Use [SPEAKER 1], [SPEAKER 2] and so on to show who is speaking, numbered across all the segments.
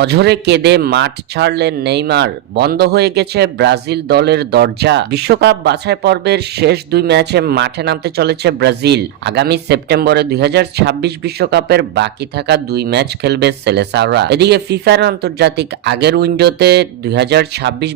[SPEAKER 1] অঝরে কেঁদে মাঠ ছাড়লেন নেইমার। বন্ধ হয়ে গেছে ব্রাজিল দলের দরজা। বিশ্বকাপ বাছাই পর্বের শেষ দুই ম্যাচে মাঠে নামতে চলেছে ব্রাজিল। আগামী সেপ্টেম্বরে দুই বিশ্বকাপের বাকি থাকা দুই ম্যাচ খেলবে সেলেসাওরা এদিকে ফিফার আন্তর্জাতিক আগের উইন্ডোতে দুই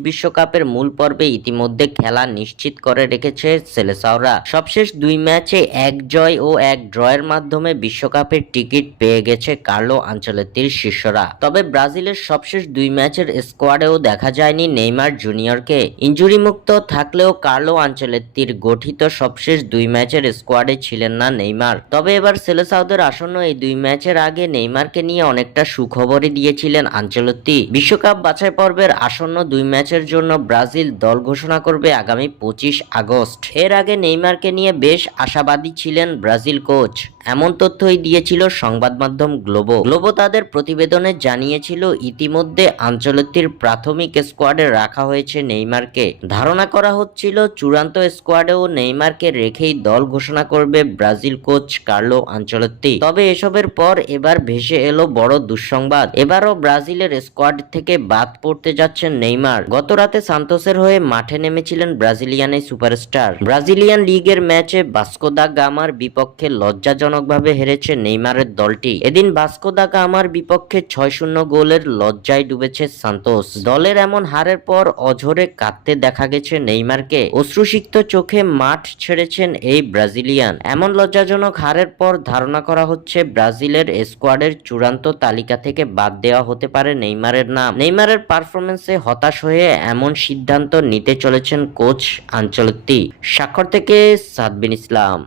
[SPEAKER 1] বিশ্বকাপের মূল পর্বে ইতিমধ্যে খেলা নিশ্চিত করে রেখেছে সেলেসাওরা সবশেষ দুই ম্যাচে এক জয় ও এক ড্রয়ের মাধ্যমে বিশ্বকাপের টিকিট পেয়ে গেছে কার্লো আঞ্চলেত্তির শিষ্যরা তবে ব্রাজিলের সবশেষ দুই ম্যাচের স্কোয়াডেও দেখা যায়নি নেইমার জুনিয়রকে। ইঞ্জুরি মুক্ত থাকলেও কার্লো আঞ্চলেত্তির গঠিত সবশেষ দুই ম্যাচের স্কোয়াডে ছিলেন না নেইমার। তবে এবার সেলেসাউদের আসন্ন এই দুই ম্যাচের আগে নেইমারকে নিয়ে অনেকটা সুখবরই দিয়েছিলেন আঞ্চলত্তি। বিশ্বকাপ বাছাই পর্বের আসন্ন দুই ম্যাচের জন্য ব্রাজিল দল ঘোষণা করবে আগামী পঁচিশ আগস্ট। এর আগে নেইমারকে নিয়ে বেশ আশাবাদী ছিলেন ব্রাজিল কোচ। এমন তথ্যই দিয়েছিল সংবাদ মাধ্যম গ্লোবো। গ্লোবো তাদের প্রতিবেদনে জানিয়েছিল, ইতিমধ্যে আঞ্চলতির প্রাথমিক স্কোয়াডে রাখা হয়েছে নেইমারকে। ধারণা করা হচ্ছিল, চূড়ান্ত স্কোয়াডেও নেইমারকে রেখেই দল ঘোষণা করবে ব্রাজিল কোচ কার্লো আঞ্চলত্তি। তবে এসবের পর এবার ভেসে এলো বড় দুঃসংবাদ। এবারও ব্রাজিলের স্কোয়াড থেকে বাদ পড়তে যাচ্ছেন নেইমার। গত রাতে সান্তোসের হয়ে মাঠে নেমেছিলেন ব্রাজিলিয়ান এই সুপারস্টার। ব্রাজিলিয়ান লিগের ম্যাচে বাস্কো দা গামার বিপক্ষে লজ্জাজনকভাবে হেরেছে নেইমারের দলটি। এদিন বাস্কো দা গামার বিপক্ষে ছয় শূন্য গোলের লজ্জায় ডুবেছে সান্তোস। দলের এমন হারের পর অঝরে কাঁদতে দেখা গেছে নেইমারকে। অশ্রুসিক্ত চোখে মাঠ ছেড়েছেন এই ব্রাজিলিয়ান। এমন লজ্জাজনক হারের পর ধারণা করা হচ্ছে ব্রাজিলের স্কোয়াডের চূড়ান্ত তালিকা থেকে বাদ দেওয়া হতে পারে নেইমারের নাম। নেইমারের পারফরমেন্সে হতাশ হয়ে এমন সিদ্ধান্ত নিতে চলেছেন কোচ আঞ্চলত্তি। স্বাক্ষর থেকে সাদবিন ইসলাম।